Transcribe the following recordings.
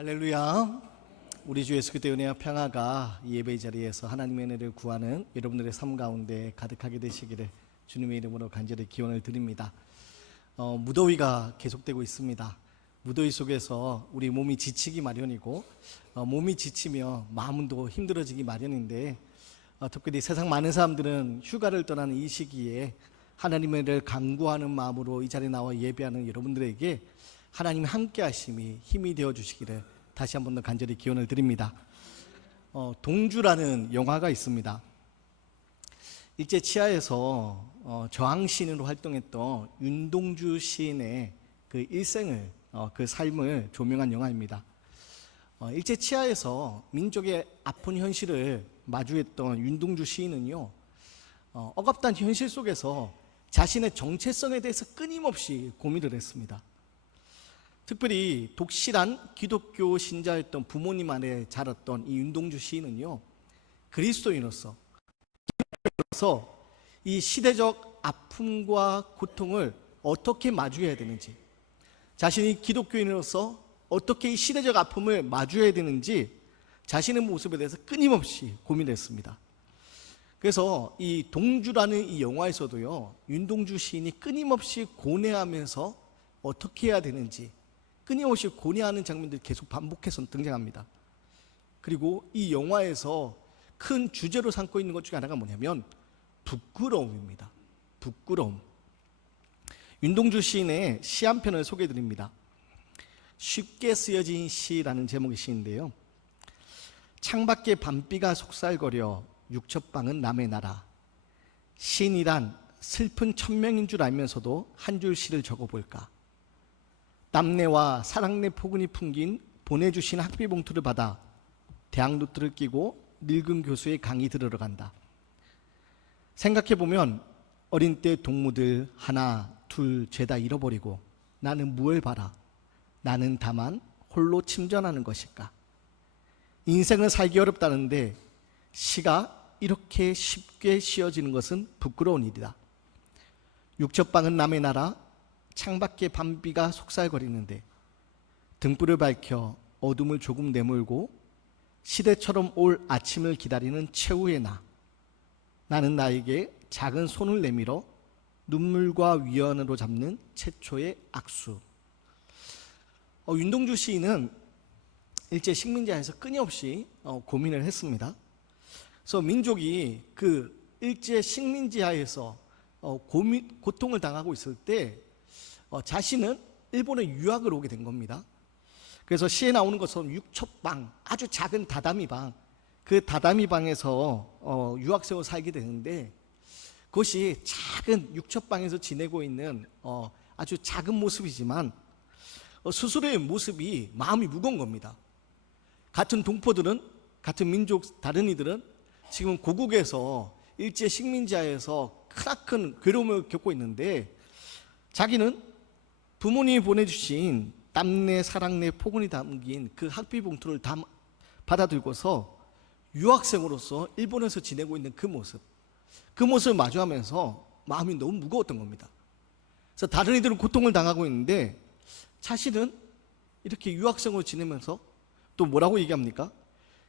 할렐루야. 우리 주 예수 그리스도의 은혜와 평화가 이 예배의 자리에서 하나님의 은혜를 구하는 여러분들의 삶 가운데 가득하게 되시기를 주님의 이름으로 간절히 기원을 드립니다. 무더위가 계속되고 있습니다. 무더위 속에서 우리 몸이 지치기 마련이고 몸이 지치며 마음도 힘들어지기 마련인데 특별히 세상 많은 사람들은 휴가를 떠나는 이 시기에 하나님의 은혜를 간구하는 마음으로 이 자리에 나와 예배하는 여러분들에게 하나님의 함께 하심이 힘이 되어 주시기를 다시 한 번 더 간절히 기원을 드립니다. 동주라는 영화가 있습니다. 일제 치하에서 저항시인으로 활동했던 윤동주 시인의 그 일생을 그 삶을 조명한 영화입니다. 일제 치하에서 민족의 아픈 현실을 마주했던 윤동주 시인은요, 억압된 현실 속에서 자신의 정체성에 대해서 끊임없이 고민을 했습니다. 특별히 독실한 기독교 신자였던 부모님 안에 자랐던 이 윤동주 시인은요, 그리스도인으로서 이 시대적 아픔과 고통을 어떻게 마주해야 되는지, 자신이 기독교인으로서 어떻게 이 시대적 아픔을 마주해야 되는지 자신의 모습에 대해서 끊임없이 고민했습니다. 그래서 이 동주라는 이 영화에서도요, 윤동주 시인이 끊임없이 고뇌하면서 어떻게 해야 되는지 끊임없이 고뇌하는 장면들이 계속 반복해서 등장합니다. 그리고 이 영화에서 큰 주제로 삼고 있는 것 중에 하나가 뭐냐면 부끄러움입니다. 부끄러움. 윤동주 시인의 시 한 편을 소개해드립니다. 쉽게 쓰여진 시라는 제목의 시인데요, 창밖에 밤비가 속살거려 육첩방은 남의 나라. 시인이란 슬픈 천명인 줄 알면서도 한 줄 시를 적어볼까. 땀내와 사랑내 포근이 풍긴 보내주신 학비 봉투를 받아 대학 노트를 끼고 늙은 교수의 강의 들으러 간다. 생각해보면 어린 때 동무들 하나 둘 죄다 잃어버리고 나는 무얼 바라. 나는 다만 홀로 침전하는 것일까. 인생은 살기 어렵다는데 시가 이렇게 쉽게 씌어지는 것은 부끄러운 일이다. 육첩방은 남의 나라. 창밖에 밤비가 속살거리는데 등불을 밝혀 어둠을 조금 내몰고 시대처럼 올 아침을 기다리는 최후의 나는 나에게 작은 손을 내밀어 눈물과 위안으로 잡는 최초의 악수. 윤동주 시인은 일제 식민지하에서 끊임없이 고민을 했습니다. 그래서 민족이 그 일제 식민지하에서 고통을 당하고 있을 때 자신은 일본에 유학을 오게 된 겁니다. 그래서 시에 나오는 것처럼 육첩방, 아주 작은 다다미방, 그 다다미방에서 유학생으로 살게 되는데 그것이 작은 육첩방에서 지내고 있는 아주 작은 모습이지만 스스로의 모습이 마음이 무거운 겁니다. 같은 동포들은, 같은 민족 다른 이들은 지금 고국에서 일제 식민지하에서 크나큰 괴로움을 겪고 있는데 자기는 부모님이 보내주신 땀내 사랑내 포근이 담긴 그 학비 봉투를 다 받아들고서 유학생으로서 일본에서 지내고 있는 그 모습을 마주하면서 마음이 너무 무거웠던 겁니다. 그래서 다른 이들은 고통을 당하고 있는데 자신은 이렇게 유학생으로 지내면서 또 뭐라고 얘기합니까?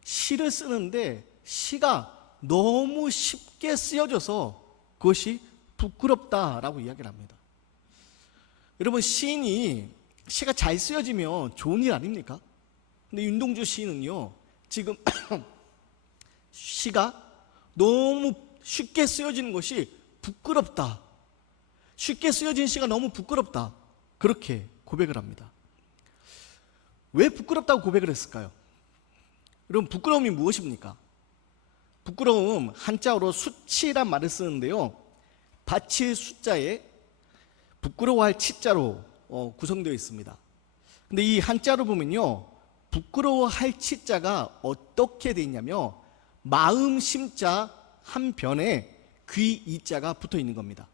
시를 쓰는데 시가 너무 쉽게 쓰여져서 그것이 부끄럽다라고 이야기를 합니다. 여러분, 시가 잘 쓰여지면 좋은 일 아닙니까? 근데 윤동주 시인은요, 지금 시가 너무 쉽게 쓰여지는 것이 부끄럽다. 쉽게 쓰여진 시가 너무 부끄럽다. 그렇게 고백을 합니다. 왜 부끄럽다고 고백을 했을까요? 여러분, 부끄러움이 무엇입니까? 부끄러움, 한자어로 수치란 말을 쓰는데요, 받칠 숫자에 부끄러워할 치자로 구성되어 있습니다. 근데 이 한자로 보면요, 부끄러워할 치자가 어떻게 되어 있냐면 마음 심자 한 변에 귀 이자가 붙어 있는 겁니다.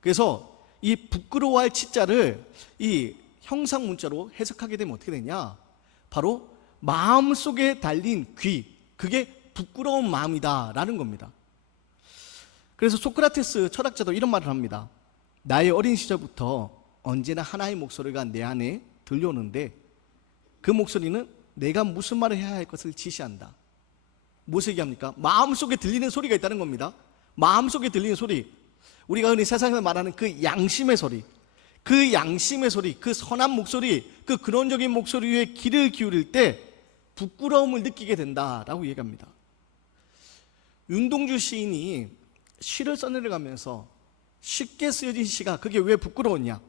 그래서 이 부끄러워할 치자를 이 형상 문자로 해석하게 되면 어떻게 되냐, 바로 마음 속에 달린 귀, 그게 부끄러운 마음이다 라는 겁니다. 그래서 소크라테스 철학자도 이런 말을 합니다. 나의 어린 시절부터 언제나 하나의 목소리가 내 안에 들려오는데 그 목소리는 내가 무슨 말을 해야 할 것을 지시한다. 무엇을 얘기합니까? 마음속에 들리는 소리가 있다는 겁니다. 마음속에 들리는 소리, 우리가 흔히 세상에서 말하는 그 양심의 소리, 그 양심의 소리, 그 선한 목소리, 그 근원적인 목소리에 귀를 기울일 때 부끄러움을 느끼게 된다라고 얘기합니다. 윤동주 시인이 시를 써내려가면서 쉽게 쓰여진 시가 그게 왜 부끄러웠냐?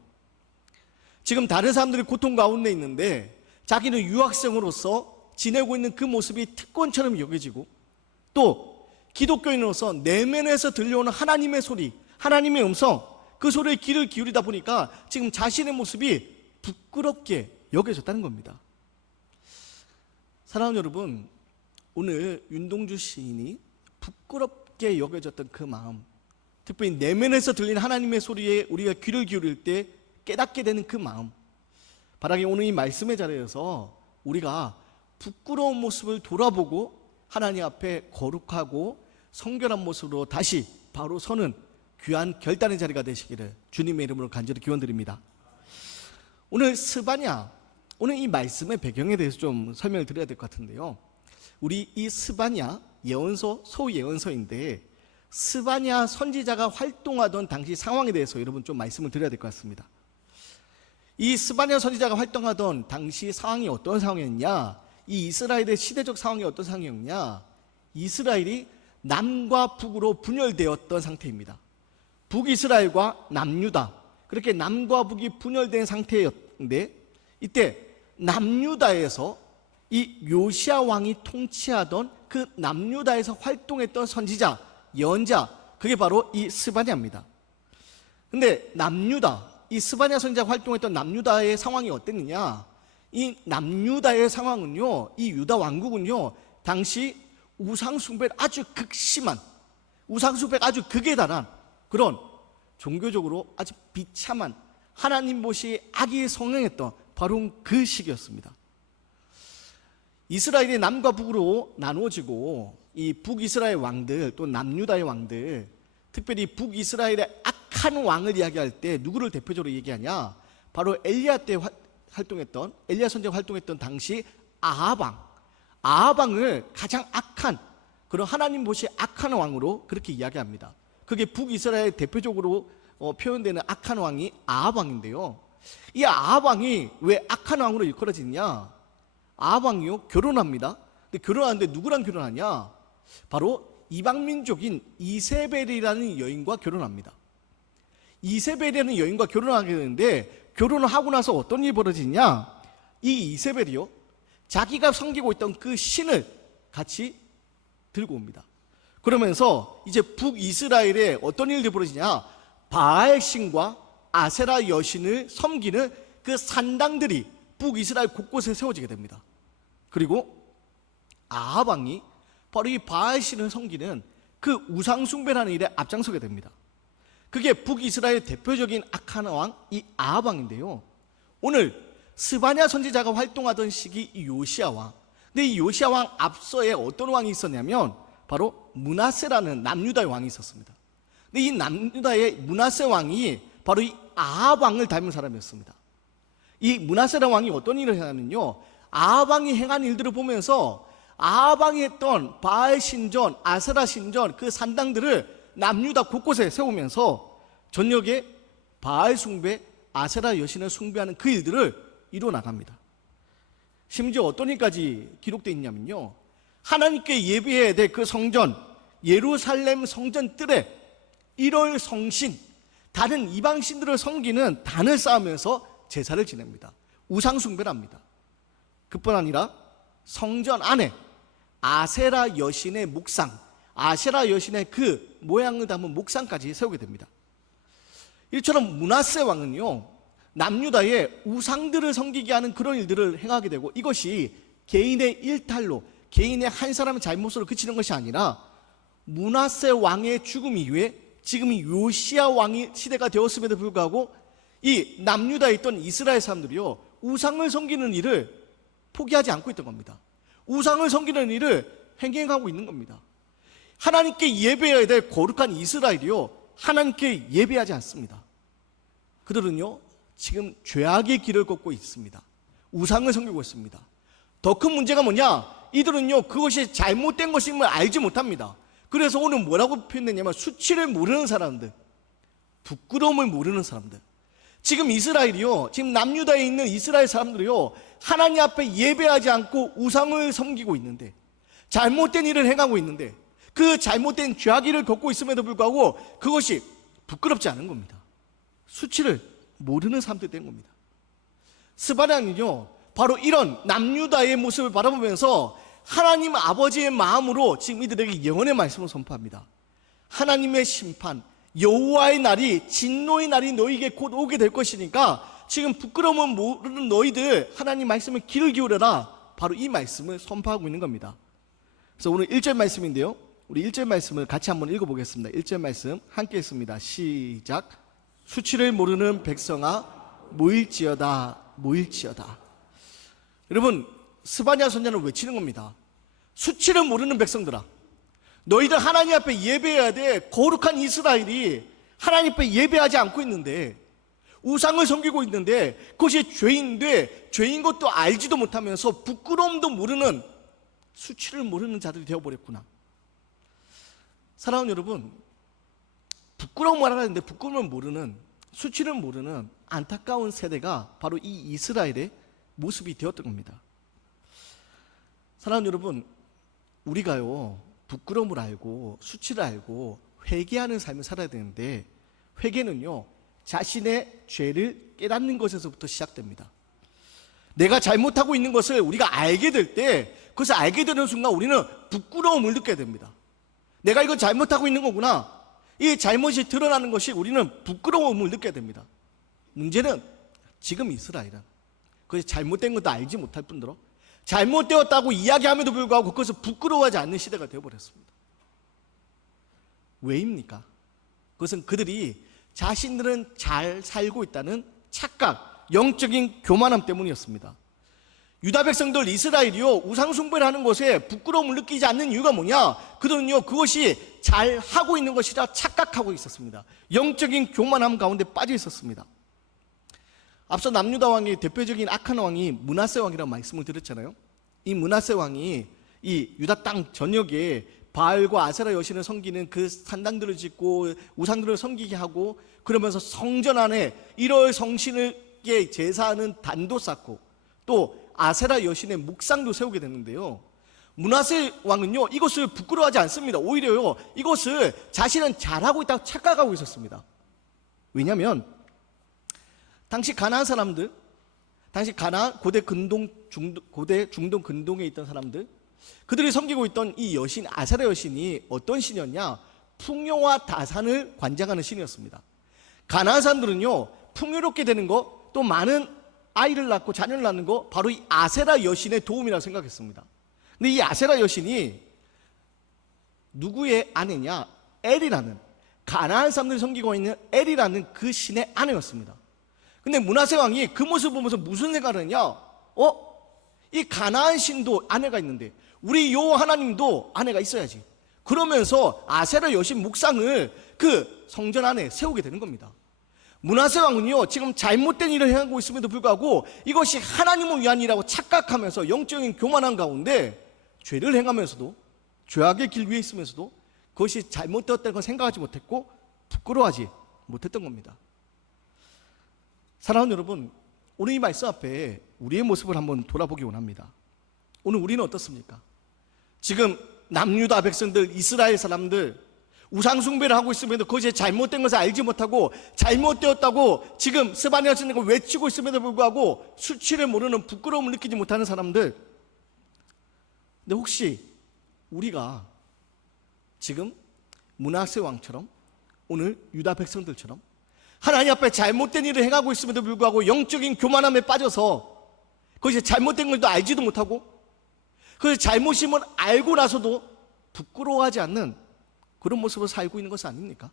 지금 다른 사람들이 고통 가운데 있는데 자기는 유학생으로서 지내고 있는 그 모습이 특권처럼 여겨지고, 또 기독교인으로서 내면에서 들려오는 하나님의 소리, 하나님의 음성, 그 소리에 귀를 기울이다 보니까 지금 자신의 모습이 부끄럽게 여겨졌다는 겁니다. 사랑하는 여러분, 오늘 윤동주 시인이 부끄럽게 여겨졌던 그 마음, 특별히 내면에서 들리는 하나님의 소리에 우리가 귀를 기울일 때 깨닫게 되는 그 마음, 바라기 오늘 이 말씀의 자리에서 우리가 부끄러운 모습을 돌아보고 하나님 앞에 거룩하고 성결한 모습으로 다시 바로 서는 귀한 결단의 자리가 되시기를 주님의 이름으로 간절히 기원드립니다. 오늘 스바냐, 오늘 이 말씀의 배경에 대해서 좀 설명을 드려야 될 것 같은데요. 우리 이 스바냐 예언서, 소예언서인데 스바냐 선지자가 활동하던 당시 상황에 대해서 여러분 좀 말씀을 드려야 될 것 같습니다. 이 스바냐 선지자가 활동하던 당시 상황이 어떤 상황이었냐, 이 이스라엘의 시대적 상황이 어떤 상황이었냐, 이스라엘이 남과 북으로 분열되었던 상태입니다. 북이스라엘과 남유다, 그렇게 남과 북이 분열된 상태였는데, 이때 남유다에서 이 요시야 왕이 통치하던 그 남유다에서 활동했던 선지자, 예언자, 그게 바로 이 스바냐입니다. 근데 남유다, 이 스바냐 선지자가 활동했던 남유다의 상황이 어땠느냐, 이 남유다의 상황은요, 이 유다 왕국은요, 당시 우상숭배를 아주 극심한, 우상숭배가 아주 극에 달한 그런 종교적으로 아주 비참한 하나님 보시 악이 성행했던 바로 그 시기였습니다. 이스라엘이 남과 북으로 나누어지고 이 북이스라엘 왕들, 또 남유다의 왕들, 특별히 북이스라엘의 악한 왕을 이야기할 때 누구를 대표적으로 얘기하냐, 바로 엘리야 때 활동했던, 엘리야 선지자가 활동했던 당시 아합왕을 가장 악한, 그런 하나님 보시 악한 왕으로 그렇게 이야기합니다. 그게 북이스라엘 대표적으로 표현되는 악한 왕이 아합왕인데요. 이 아합왕이 왜 악한 왕으로 일컬어지느냐, 아합왕이요, 결혼합니다. 근데 결혼하는데 누구랑 결혼하냐, 바로 이방민족인 이세벨이라는 여인과 결혼합니다. 이세벨이라는 여인과 결혼하게 되는데, 결혼을 하고 나서 어떤 일이 벌어지냐, 이 이세벨이요, 자기가 섬기고 있던 그 신을 같이 들고 옵니다. 그러면서 이제 북이스라엘에 어떤 일들이 벌어지냐, 바알 신과 아세라 여신을 섬기는 그 산당들이 북이스라엘 곳곳에 세워지게 됩니다. 그리고 아합 왕이 바로 이 바알 신을 섬기는 그 우상 숭배라는 일에 앞장서게 됩니다. 그게 북이스라엘 대표적인 악한 왕, 이 아합 왕인데요. 오늘 스바냐 선지자가 활동하던 시기 이 요시야 왕, 근데 이 요시야 왕 앞서에 어떤 왕이 있었냐면 바로 므낫세라는 남유다의 왕이 있었습니다. 근데 이 남유다의 므낫세 왕이 바로 이 아합 왕을 닮은 사람이었습니다. 이 므낫세라는 왕이 어떤 일을 했냐면요, 아합 왕이 행한 일들을 보면서 아합 왕이 했던 바알 신전, 아세라 신전, 그 산당들을 남유다 곳곳에 세우면서 전역에 바알 숭배, 아세라 여신을 숭배하는 그 일들을 이뤄나갑니다. 심지어 어떤 일까지 기록되어 있냐면요, 하나님께 예배해야 될 그 성전, 예루살렘 성전 뜰에 1월 성신, 다른 이방신들을 섬기는 단을 쌓으면서 제사를 지냅니다. 우상숭배를 합니다. 그뿐 아니라 성전 안에 아세라 여신의 목상, 아세라 여신의 그 모양을 담은 목상까지 세우게 됩니다. 이처럼 므낫세 왕은요, 남유다의 우상들을 섬기게 하는 그런 일들을 행하게 되고, 이것이 개인의 일탈로, 개인의 한 사람의 잘못으로 그치는 것이 아니라 므낫세 왕의 죽음 이후에 지금 요시야 왕이 시대가 되었음에도 불구하고 이 남유다에 있던 이스라엘 사람들이요, 우상을 섬기는 일을 포기하지 않고 있던 겁니다. 우상을 섬기는 일을 행행하고 있는 겁니다. 하나님께 예배해야 될 거룩한 이스라엘이요, 하나님께 예배하지 않습니다. 그들은요, 지금 죄악의 길을 걷고 있습니다. 우상을 섬기고 있습니다. 더 큰 문제가 뭐냐? 이들은요, 그것이 잘못된 것임을 알지 못합니다. 그래서 오늘 뭐라고 표현했냐면 수치를 모르는 사람들, 부끄러움을 모르는 사람들. 지금 이스라엘이요, 지금 남유다에 있는 이스라엘 사람들이요, 하나님 앞에 예배하지 않고 우상을 섬기고 있는데, 잘못된 일을 행하고 있는데, 그 잘못된 죄악일을 겪고 있음에도 불구하고 그것이 부끄럽지 않은 겁니다. 수치를 모르는 사람들 된 겁니다. 스바냐는요, 바로 이런 남유다의 모습을 바라보면서 하나님 아버지의 마음으로 지금 이들에게 예언의 말씀을 선포합니다. 하나님의 심판, 여호와의 날이, 진노의 날이 너희에게 곧 오게 될 것이니까 지금 부끄러움을 모르는 너희들 하나님 말씀에 귀를 기울여라. 바로 이 말씀을 선포하고 있는 겁니다. 그래서 오늘 1절 말씀인데요, 우리 1절 말씀을 같이 한번 읽어보겠습니다. 1절 말씀 함께 읽습니다. 시작. 수치를 모르는 백성아 모일지어다, 모일지어다. 여러분, 스바냐 선지자는 외치는 겁니다. 수치를 모르는 백성들아, 너희들 하나님 앞에 예배해야 돼. 거룩한 이스라엘이 하나님 앞에 예배하지 않고 있는데, 우상을 섬기고 있는데 그것이 죄인데, 죄인 것도 알지도 못하면서 부끄러움도 모르는, 수치를 모르는 자들이 되어버렸구나. 사랑하는 여러분, 부끄러움을 알아야하는데 부끄러움을 모르는, 수치를 모르는 안타까운 세대가 바로 이 이스라엘의 모습이 되었던 겁니다. 사랑하는 여러분, 우리가요, 부끄러움을 알고 수치를 알고 회개하는 삶을 살아야 되는데, 회개는요, 자신의 죄를 깨닫는 것에서부터 시작됩니다. 내가 잘못하고 있는 것을 우리가 알게 될 때, 그것을 알게 되는 순간 우리는 부끄러움을 느껴야 됩니다. 내가 이거 잘못하고 있는 거구나, 이 잘못이 드러나는 것이 우리는 부끄러움을 느껴야 됩니다. 문제는 지금 이스라엘은 그것이 잘못된 것도 알지 못할 뿐더러 잘못되었다고 이야기함에도 불구하고 그것을 부끄러워하지 않는 시대가 되어버렸습니다. 왜입니까? 그것은 그들이 자신들은 잘 살고 있다는 착각, 영적인 교만함 때문이었습니다. 유다 백성들 이스라엘이요, 우상 숭배를 하는 것에 부끄러움을 느끼지 않는 이유가 뭐냐? 그들은요, 그것이 잘 하고 있는 것이라 착각하고 있었습니다. 영적인 교만함 가운데 빠져 있었습니다. 앞서 남유다 왕의 대표적인 악한 왕이 므낫세 왕이라는 말씀을 드렸잖아요. 이 므낫세 왕이 이 유다 땅 전역에 바알과 아세라 여신을 섬기는 그 산당들을 짓고 우상들을 섬기게 하고, 그러면서 성전 안에 1월 성신에게 제사하는 단도 쌓고 또 아세라 여신의 묵상도 세우게 됐는데요, 므낫세 왕은요, 이것을 부끄러워하지 않습니다. 오히려요, 이것을 자신은 잘하고 있다고 착각하고 있었습니다. 왜냐하면 당시 가나안 사람들, 당시 가나안 고대 중동 근동에 있던 사람들, 그들이 섬기고 있던 이 여신 아세라 여신이 어떤 신이었냐? 풍요와 다산을 관장하는 신이었습니다. 가나안 사람들은요, 풍요롭게 되는 거, 또 많은 아이를 낳고 자녀를 낳는 거, 바로 이 아세라 여신의 도움이라고 생각했습니다. 근데 이 아세라 여신이 누구의 아내냐? 엘이라는, 가나안 사람들이 섬기고 있는 엘이라는 그 신의 아내였습니다. 근데 므낫세 왕이 그 모습을 보면서 무슨 생각을 했냐? 이 가나안 신도 아내가 있는데 우리 여호와 하나님도 아내가 있어야지. 그러면서 아세라 여신 묵상을 그 성전 안에 세우게 되는 겁니다. 므낫세 왕은요, 지금 잘못된 일을 행하고 있음에도 불구하고 이것이 하나님을 위한 일이라고 착각하면서 영적인 교만한 가운데 죄를 행하면서도, 죄악의 길 위에 있으면서도 그것이 잘못되었다는 걸 생각하지 못했고 부끄러워하지 못했던 겁니다. 사랑하는 여러분, 오늘 이 말씀 앞에 우리의 모습을 한번 돌아보기 원합니다. 오늘 우리는 어떻습니까? 지금 남유다 백성들, 이스라엘 사람들 우상 숭배를 하고 있음에도 그것이 잘못된 것을 알지 못하고 잘못되었다고 지금 스바냐 선지자가 외치고 있음에도 불구하고 수치를 모르는, 부끄러움을 느끼지 못하는 사람들. 근데 혹시 우리가 지금 므낫세 왕처럼, 오늘 유다 백성들처럼 하나님 앞에 잘못된 일을 행하고 있음에도 불구하고 영적인 교만함에 빠져서 그것이 잘못된 것도 알지도 못하고 그 잘못임을 알고 나서도 부끄러워하지 않는 그런 모습을 살고 있는 것은 아닙니까?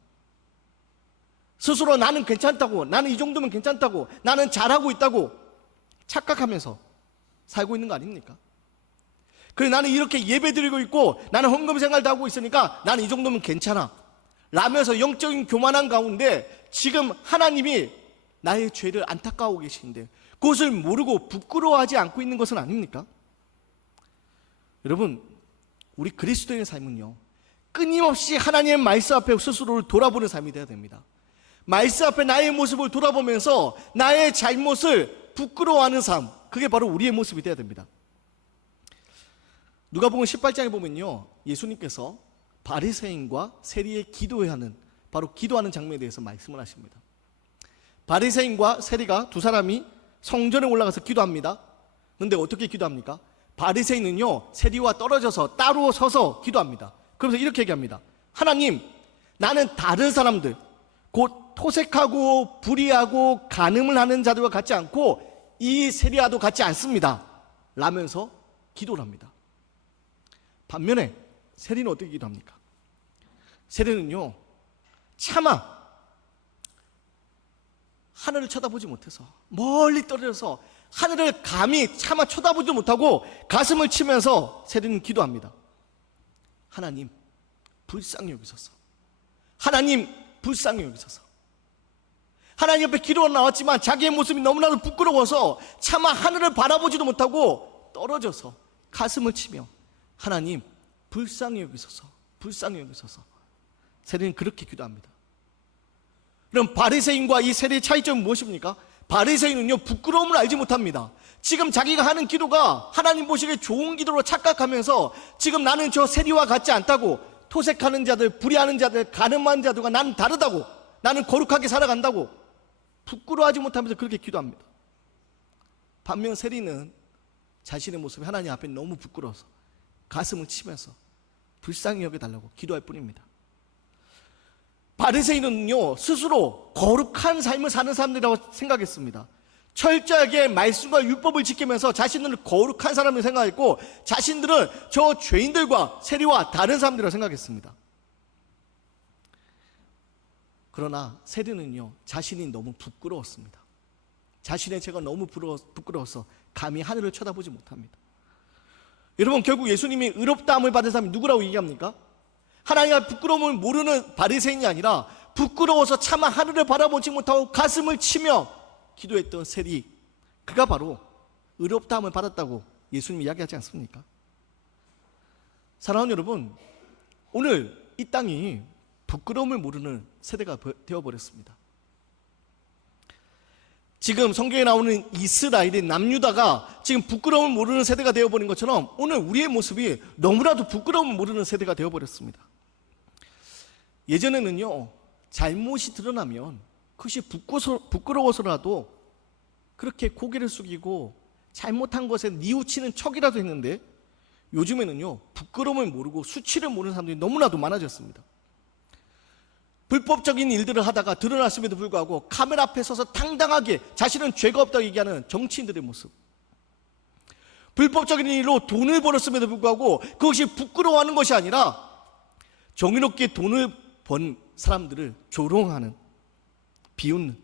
스스로 나는 괜찮다고, 나는 이 정도면 괜찮다고, 나는 잘하고 있다고 착각하면서 살고 있는 거 아닙니까? 그래, 나는 이렇게 예배 드리고 있고 나는 헌금 생활도 하고 있으니까 나는 이 정도면 괜찮아 라면서 영적인 교만한 가운데 지금 하나님이 나의 죄를 안타까워하고 계시는데 그것을 모르고 부끄러워하지 않고 있는 것은 아닙니까? 여러분, 우리 그리스도인의 삶은요, 끊임없이 하나님의 말씀 앞에 스스로를 돌아보는 삶이 되어야 됩니다. 말씀 앞에 나의 모습을 돌아보면서 나의 잘못을 부끄러워하는 삶, 그게 바로 우리의 모습이 되어야 됩니다. 누가복음 18장에 보면요, 예수님께서 바리새인과 세리의 바로 기도하는 장면에 대해서 말씀을 하십니다. 바리새인과 세리가 두 사람이 성전에 올라가서 기도합니다. 그런데 어떻게 기도합니까? 바리새인은요, 세리와 떨어져서 따로 서서 기도합니다. 그러면서 이렇게 얘기합니다. 하나님, 나는 다른 사람들, 곧 토색하고 불의하고 간음을 하는 자들과 같지 않고 이 세리와도 같지 않습니다 라면서 기도를 합니다. 반면에 세리는 어떻게 기도합니까? 세리는요, 차마 하늘을 쳐다보지 못해서 멀리 떨어져서 하늘을 감히 차마 쳐다보지 못하고 가슴을 치면서 세리는 기도합니다. 하나님, 불쌍히 여기소서. 하나님, 불쌍히 여기소서. 하나님 옆에 기도가 나왔지만 자기의 모습이 너무나도 부끄러워서 차마 하늘을 바라보지도 못하고 떨어져서 가슴을 치며 하나님, 불쌍히 여기소서. 불쌍히 여기소서. 세리는 그렇게 기도합니다. 그럼 바리새인과 이 세리의 차이점은 무엇입니까? 바리새인은요, 부끄러움을 알지 못합니다. 지금 자기가 하는 기도가 하나님 보시기에 좋은 기도로 착각하면서 지금 나는 저 세리와 같지 않다고, 토색하는 자들, 불의하는 자들, 간음하는 자들과 나는 다르다고, 나는 거룩하게 살아간다고 부끄러워하지 못하면서 그렇게 기도합니다. 반면 세리는 자신의 모습이 하나님 앞에 너무 부끄러워서 가슴을 치면서 불쌍히 여겨달라고 기도할 뿐입니다. 바리새인은요, 스스로 거룩한 삶을 사는 사람들이라고 생각했습니다. 철저하게 말씀과 율법을 지키면서 자신들은 거룩한 사람을 생각했고, 자신들은 저 죄인들과 세리와 다른 사람들이라고 생각했습니다. 그러나 세리는요, 자신이 너무 부끄러웠습니다. 자신의 죄가 너무 부끄러워서 감히 하늘을 쳐다보지 못합니다. 여러분, 결국 예수님이 의롭다함을 받은 사람이 누구라고 얘기합니까? 하나님의 부끄러움을 모르는 바리새인이 아니라 부끄러워서 차마 하늘을 바라보지 못하고 가슴을 치며 기도했던 세리, 그가 바로 의롭다함을 받았다고 예수님이 이야기하지 않습니까? 사랑하는 여러분, 오늘 이 땅이 부끄러움을 모르는 세대가 되어버렸습니다. 지금 성경에 나오는 이스라엘의 남유다가 지금 부끄러움을 모르는 세대가 되어버린 것처럼 오늘 우리의 모습이 너무나도 부끄러움을 모르는 세대가 되어버렸습니다. 예전에는요, 잘못이 드러나면 그것이 부끄러워서라도 그렇게 고개를 숙이고 잘못한 것에 뉘우치는 척이라도 했는데, 요즘에는요, 부끄러움을 모르고 수치를 모르는 사람들이 너무나도 많아졌습니다. 불법적인 일들을 하다가 드러났음에도 불구하고 카메라 앞에 서서 당당하게 자신은 죄가 없다고 얘기하는 정치인들의 모습, 불법적인 일로 돈을 벌었음에도 불구하고 그것이 부끄러워하는 것이 아니라 정의롭게 돈을 번 사람들을 조롱하는, 비웃는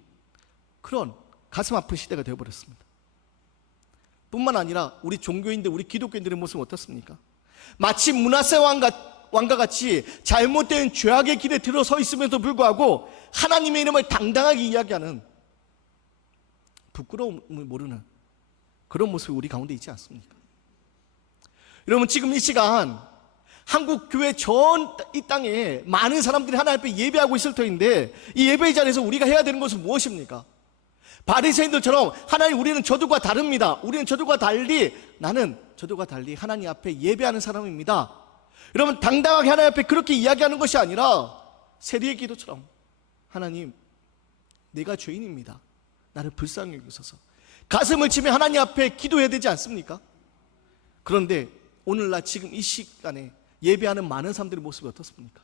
그런 가슴 아픈 시대가 되어버렸습니다. 뿐만 아니라 우리 종교인들, 우리 기독교인들의 모습은 어떻습니까? 마치 문하세 왕과 같이 잘못된 죄악의 길에 들어서 있음에도 불구하고 하나님의 이름을 당당하게 이야기하는, 부끄러움을 모르는 그런 모습이 우리 가운데 있지 않습니까? 여러분, 지금 이 시간 한국 교회 전 이 땅에 많은 사람들이 하나님 앞에 예배하고 있을 터인데, 이 예배의 자리에서 우리가 해야 되는 것은 무엇입니까? 바리새인들처럼 하나님, 우리는 저들과 다릅니다. 우리는 저들과 달리, 나는 저들과 달리 하나님 앞에 예배하는 사람입니다. 여러분, 당당하게 하나님 앞에 그렇게 이야기하는 것이 아니라 세리의 기도처럼, 하나님, 내가 죄인입니다. 나를 불쌍히 여기소서. 가슴을 치며 하나님 앞에 기도해야 되지 않습니까? 그런데 오늘날 지금 이 시간에 예배하는 많은 사람들의 모습이 어떻습니까?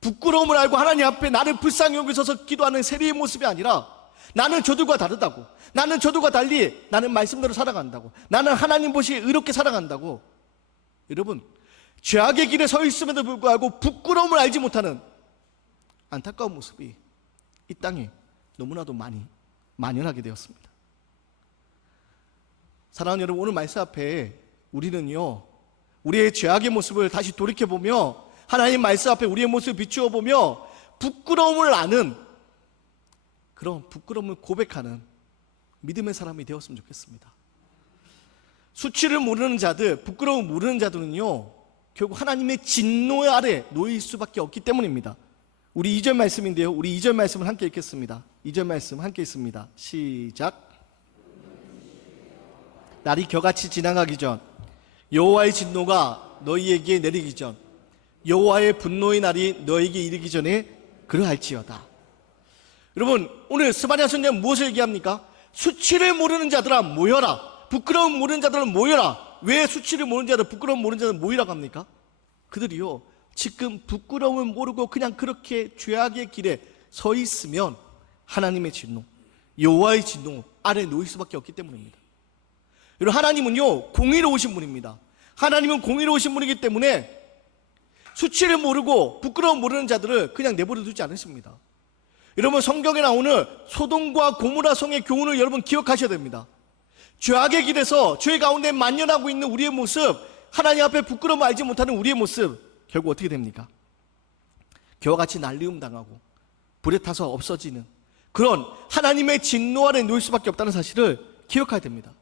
부끄러움을 알고 하나님 앞에 나를 불쌍히 여기소서 기도하는 세리의 모습이 아니라, 나는 저들과 다르다고, 나는 저들과 달리 나는 말씀대로 살아간다고, 나는 하나님 보시기에 의롭게 살아간다고. 여러분, 죄악의 길에 서 있음에도 불구하고 부끄러움을 알지 못하는 안타까운 모습이 이 땅에 너무나도 많이 만연하게 되었습니다. 사랑하는 여러분, 오늘 말씀 앞에 우리는요, 우리의 죄악의 모습을 다시 돌이켜보며 하나님 말씀 앞에 우리의 모습을 비추어 보며 부끄러움을 아는, 그런 부끄러움을 고백하는 믿음의 사람이 되었으면 좋겠습니다. 수치를 모르는 자들, 부끄러움 모르는 자들은요, 결국 하나님의 진노 아래 놓일 수밖에 없기 때문입니다. 우리 2절 말씀인데요, 우리 2절 말씀을 함께 읽겠습니다. 2절 말씀 함께 읽습니다. 시작. 날이 겨같이 지나가기 전, 여호와의 진노가 너희에게 내리기 전, 여호와의 분노의 날이 너희에게 이르기 전에 그러할지어다. 여러분, 오늘 스바냐 선지자는 무엇을 얘기합니까? 수치를 모르는 자들아 모여라. 부끄러움 모르는 자들은 모여라. 왜 수치를 모르는 자들, 부끄러움 모르는 자들 모이라고 합니까? 그들이요, 지금 부끄러움을 모르고 그냥 그렇게 죄악의 길에 서 있으면 하나님의 진노, 여호와의 진노 아래 놓일 수밖에 없기 때문입니다. 여러분, 하나님은요 공의로우신 분입니다. 하나님은 공의로우신 분이기 때문에 수치를 모르고 부끄러움 모르는 자들을 그냥 내버려 두지 않으십니다. 여러분, 성경에 나오는 소돔과 고모라 성의 교훈을 여러분 기억하셔야 됩니다. 죄악의 길에서 죄 가운데 만연하고 있는 우리의 모습, 하나님 앞에 부끄러움을 알지 못하는 우리의 모습, 결국 어떻게 됩니까? 겨와 같이 날리움 당하고 불에 타서 없어지는 그런 하나님의 진노 아래 놓일 수밖에 없다는 사실을 기억해야 됩니다.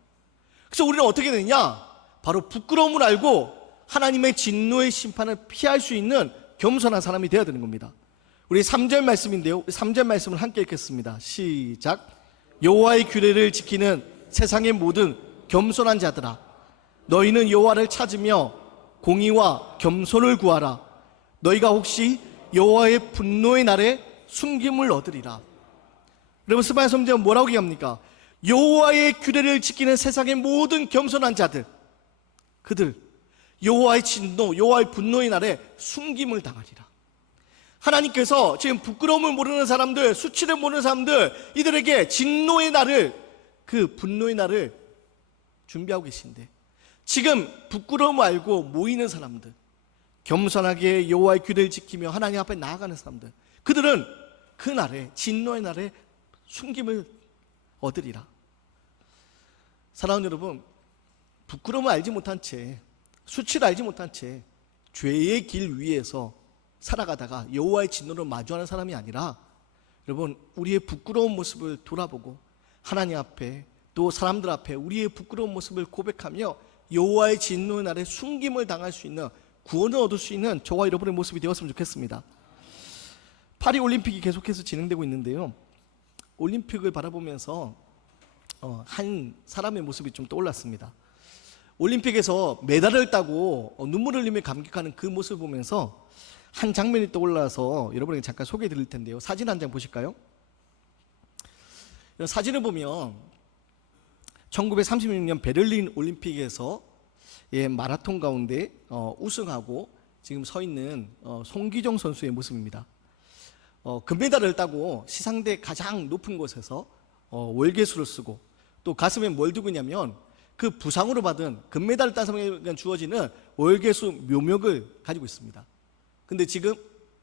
그래서 우리는 어떻게 되느냐? 바로 부끄러움을 알고 하나님의 진노의 심판을 피할 수 있는 겸손한 사람이 되어야 되는 겁니다. 우리 3절 말씀인데요, 3절 말씀을 함께 읽겠습니다. 시작. 여호와의 규례를 지키는 세상의 모든 겸손한 자들아, 너희는 여호와를 찾으며 공의와 겸손을 구하라. 너희가 혹시 여호와의 분노의 날에 숨김을 얻으리라. 여러분, 스바냐 선지자는 뭐라고 얘기합니까? 여호와의 규례를 지키는 세상의 모든 겸손한 자들, 그들 여호와의 진노, 여호와의 분노의 날에 숨김을 당하리라. 하나님께서 지금 부끄러움을 모르는 사람들, 수치를 모르는 사람들, 이들에게 진노의 날을, 그 분노의 날을 준비하고 계신데, 지금 부끄러움을 알고 모이는 사람들, 겸손하게 여호와의 규례를 지키며 하나님 앞에 나아가는 사람들, 그들은 그 날에, 진노의 날에 숨김을 얻으리라. 사랑하는 여러분, 부끄러움을 알지 못한 채, 수치를 알지 못한 채 죄의 길 위에서 살아가다가 여호와의 진노를 마주하는 사람이 아니라, 여러분, 우리의 부끄러운 모습을 돌아보고 하나님 앞에 또 사람들 앞에 우리의 부끄러운 모습을 고백하며 여호와의 진노의 날에 숨김을 당할 수 있는, 구원을 얻을 수 있는 저와 여러분의 모습이 되었으면 좋겠습니다. 파리 올림픽이 계속해서 진행되고 있는데요, 올림픽을 바라보면서 한 사람의 모습이 좀 떠올랐습니다. 올림픽에서 메달을 따고 눈물을 흘리며 감격하는 그 모습을 보면서 한 장면이 떠올라서 여러분에게 잠깐 소개해 드릴 텐데요, 사진 한 장 보실까요? 사진을 보면 1936년 베를린 올림픽에서 마라톤 가운데 우승하고 지금 서 있는 송기정 선수의 모습입니다. 금메달을 따고 시상대 가장 높은 곳에서 월계수를 쓰고, 또 가슴에 뭘 두고 있냐면 그 부상으로 받은 금메달을 딴 사람에게 주어지는 월계수 묘목을 가지고 있습니다. 근데 지금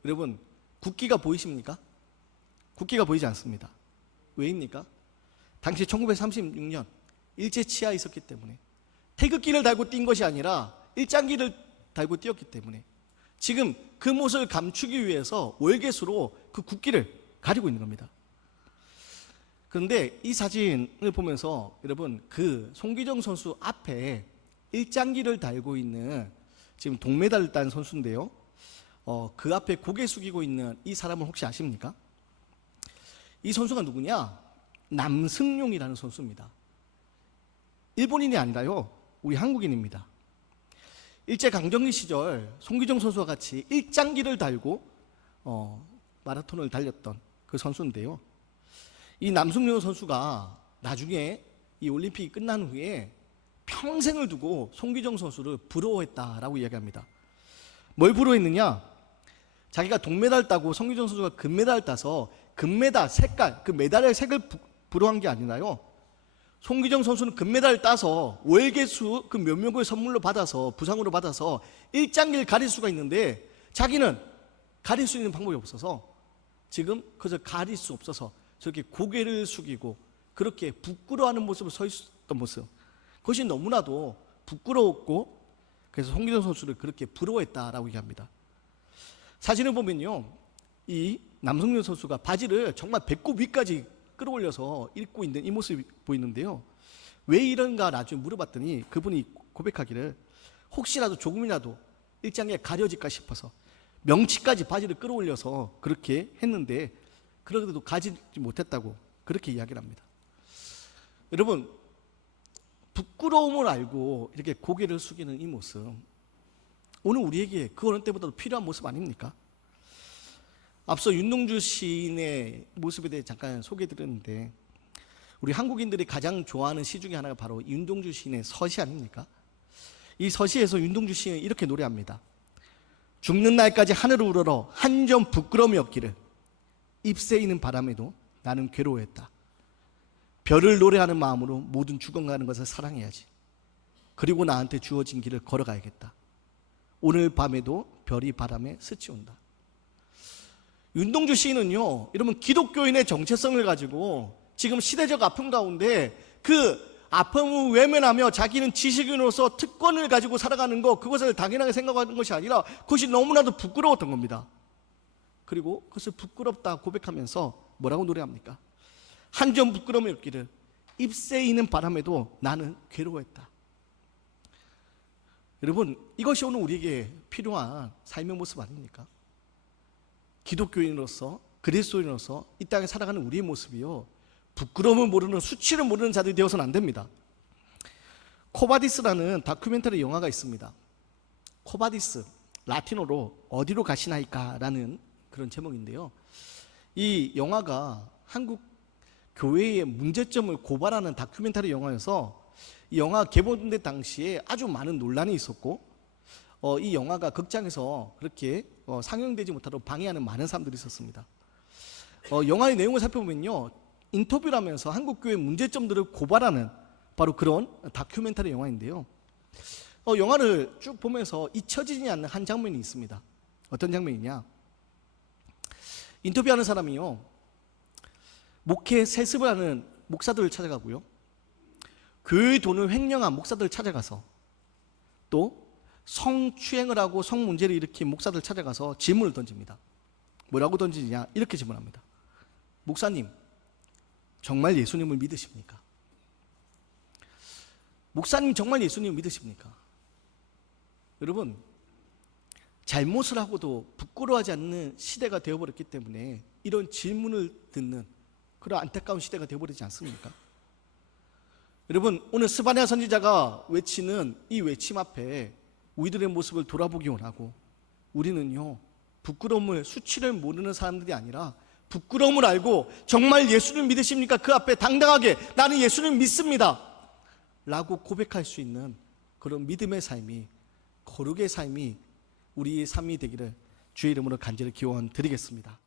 여러분, 국기가 보이십니까? 국기가 보이지 않습니다. 왜입니까? 당시 1936년 일제치하에 있었기 때문에, 태극기를 달고 뛴 것이 아니라 일장기를 달고 뛰었기 때문에 지금 그 모습을 감추기 위해서 월계수로 그 국기를 가리고 있는 겁니다. 그런데 이 사진을 보면서 여러분, 그 송기정 선수 앞에 일장기를 달고 있는, 지금 동메달을 딴 선수인데요, 그 앞에 고개 숙이고 있는 이 사람을 혹시 아십니까? 이 선수가 누구냐? 남승용이라는 선수입니다. 일본인이 아니라요, 우리 한국인입니다. 일제강점기 시절 송기정 선수와 같이 일장기를 달고 마라톤을 달렸던 그 선수인데요, 이 남승용 선수가 나중에 이 올림픽이 끝난 후에 평생을 두고 송기정 선수를 부러워했다라고 이야기합니다. 뭘 부러워했느냐? 자기가 동메달 따고 송기정 선수가 금메달 따서 금메달 색깔, 그 메달의 색을 부러워한 게 아니라요, 송기정 선수는 금메달을 따서 월계수 그 묘목을 선물로 받아서, 부상으로 받아서 일장기를 가릴 수가 있는데, 자기는 가릴 수 있는 방법이 없어서 지금 그저 가릴 수 없어서 저렇게 고개를 숙이고 그렇게 부끄러워하는 모습을 서 있었던 모습, 그것이 너무나도 부끄러웠고, 그래서 송기정 선수를 그렇게 부러워했다라고 얘기합니다. 사진을 보면요, 이 남성윤 선수가 바지를 정말 배꼽 위까지 끌어올려서 읽고 있는 이 모습이 보이는데요. 왜 이런가 나중에 물어봤더니 그분이 고백하기를 혹시라도 조금이라도 1장에 가려질까 싶어서 명치까지 바지를 끌어올려서 그렇게 했는데 그러고도 가지지 못했다고 그렇게 이야기를 합니다. 여러분, 부끄러움을 알고 이렇게 고개를 숙이는 이 모습, 오늘 우리에게 그 어느 때보다도 필요한 모습 아닙니까? 앞서 윤동주 시인의 모습에 대해 잠깐 소개해드렸는데 우리 한국인들이 가장 좋아하는 시 중에 하나가 바로 윤동주 시인의 서시 아닙니까? 이 서시에서 윤동주 시인은 이렇게 노래합니다. 죽는 날까지 하늘을 우러러 한 점 부끄러움이 없기를 잎새이는 바람에도 나는 괴로워했다. 별을 노래하는 마음으로 모든 죽어가는 것을 사랑해야지. 그리고 나한테 주어진 길을 걸어가야겠다. 오늘 밤에도 별이 바람에 스치온다. 윤동주 시인은요, 여러분 기독교인의 정체성을 가지고 지금 시대적 아픔 가운데 그 아픔을 외면하며 자기는 지식인으로서 특권을 가지고 살아가는 것, 그것을 당연하게 생각하는 것이 아니라 그것이 너무나도 부끄러웠던 겁니다. 그리고 그것을 부끄럽다 고백하면서 뭐라고 노래합니까? 한 점 부끄러움이 없기를 잎새이는 바람에도 나는 괴로워했다. 여러분, 이것이 오늘 우리에게 필요한 삶의 모습 아닙니까? 기독교인으로서, 그리스도인으로서 이 땅에 살아가는 우리의 모습이요, 부끄러움을 모르는, 수치를 모르는 자들이 되어서는 안 됩니다. 코바디스라는 다큐멘터리 영화가 있습니다. 코바디스, 라틴어로 어디로 가시나이까 라는 그런 제목인데요, 이 영화가 한국 교회의 문제점을 고발하는 다큐멘터리 영화여서 이 영화 개봉된 당시에 아주 많은 논란이 있었고, 이 영화가 극장에서 그렇게 상영되지 못하도록 방해하는 많은 사람들이 있었습니다. 영화의 내용을 살펴보면요, 인터뷰를 하면서 한국교회 문제점들을 고발하는 바로 그런 다큐멘터리 영화인데요, 영화를 쭉 보면서 잊혀지지 않는 한 장면이 있습니다. 어떤 장면이냐, 인터뷰하는 사람이요, 목회 세습을 하는 목사들을 찾아가고요, 교회의 돈을 횡령한 목사들을 찾아가서, 또 성추행을 하고 성문제를 일으킨 목사들을 찾아가서 질문을 던집니다. 뭐라고 던지냐, 이렇게 질문합니다. 목사님, 정말 예수님을 믿으십니까? 목사님, 정말 예수님을 믿으십니까? 여러분, 잘못을 하고도 부끄러워하지 않는 시대가 되어버렸기 때문에 이런 질문을 듣는 그런 안타까운 시대가 되어버리지 않습니까? 여러분, 오늘 스바냐 선지자가 외치는 이 외침 앞에 우리들의 모습을 돌아보기 원하고, 우리는요, 부끄러움을, 수치를 모르는 사람들이 아니라 부끄러움을 알고 정말 예수를 믿으십니까? 그 앞에 당당하게 나는 예수를 믿습니다 라고 고백할 수 있는 그런 믿음의 삶이, 거룩의 삶이 우리의 삶이 되기를 주의 이름으로 간절히 기원 드리겠습니다.